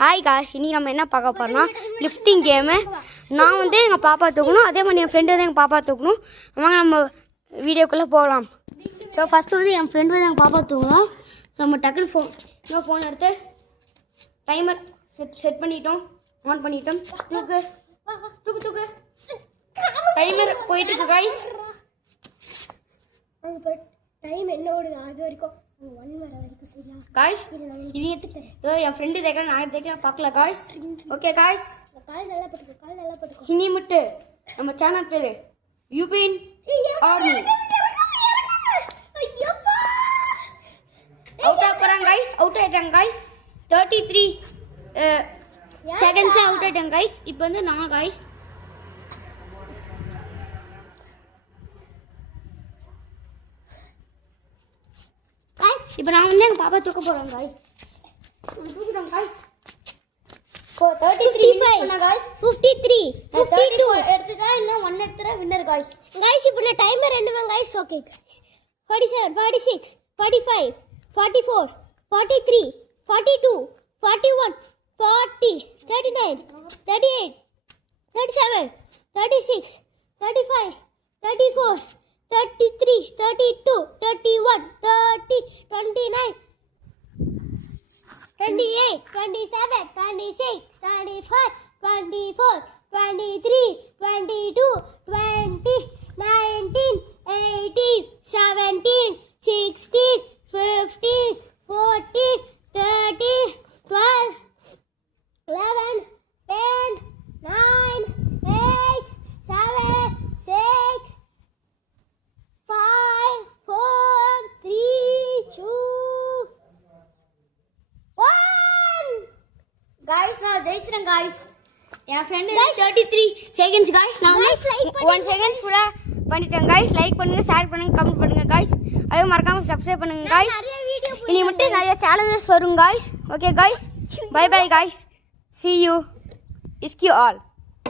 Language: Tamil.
ஹாய் காய்ஸ், இனி நம்ம என்ன பார்க்க போகிறோம்னா லிஃப்டிங் கேமு. நான் வந்து எங்கள் பாப்பா தூக்கணும், அதே மாதிரி என் ஃப்ரெண்டு வந்து எங்கள் பாப்பா தூக்கணும். வாங்க நம்ம வீடியோக்குள்ளே போகலாம். ஸோ ஃபஸ்ட்டு வந்து என் ஃப்ரெண்டு வந்து எங்கள் பாப்பா தூக்கணும். நம்ம டக்குன்னு ஃபோன் எடுத்து டைமர் செட் பண்ணிட்டோம், ஆன் பண்ணிட்டோம். தூக்கு தூக்கு தூக்கு டைமர் போயிட்டுருக்கு காய்ஸ். டைம் என்ன ஓடுது அது வரைக்கும் 1 வர வரைக்கும் சரியா காய்ஸ். இது என் ஃப்ரெண்டு தேக்கலாம், நான் தேக்கலாம் பார்க்கல காய்ஸ். ஓகே காய்ஸ், கால் நல்லா போட்டுக்கோ. இனி மட்டும் நம்ம சேனல் பேரு யூபின் ஆர்மி. அவுட் ஆயிட்டாங்க காய்ஸ். 33 செகண்ட்ஸ் அவுட் ஆயிட்டாங்க காய்ஸ். இப்போ வந்து நான் காய்ஸ் இப்போ நான் வந்து எங்கள் பாப்பா தூக்க போகிறேன் காய்ஸ். தூக்கிட்டோம் காய்ஸ். 33 பண்ண காய்ஸ். 53 52 எடுத்துட்டா இன்னும் 1 எடுத்துட்டா வின்னர் காய்ஸ். गाइस இப்போ நான் timer எண்ணுவேன் guys. Okay guys. 47 46 45 44 43 42 41 40 39 38 37 36 35 34 33 32 31 30 29 28 27 26 25 24 23 22 20 19 18 17 16 15 14 13 12 11 10 9 8 7 6 5 4 3 2 1 guys நான் ஜெயிச்சிட்டேன் காய்ஸ். என் ஃப்ரெண்டு 33 செகண்ட்ஸ் காய்ஸ். நான் 1 செகண்ட்ஸ் கூட பண்ணிட்டேன் காய்ஸ். லைக் பண்ணுங்க, ஷேர் பண்ணுங்க, கமெண்ட் பண்ணுங்க காய்ஸ். அதே மறக்காம சப்ஸ்கிரைப் பண்ணுங்க காய்ஸ். இனி மட்டும் நிறைய சேலஞ்சஸ் வரும் guys. Okay guys, bye bye guys. See you. Isk you all.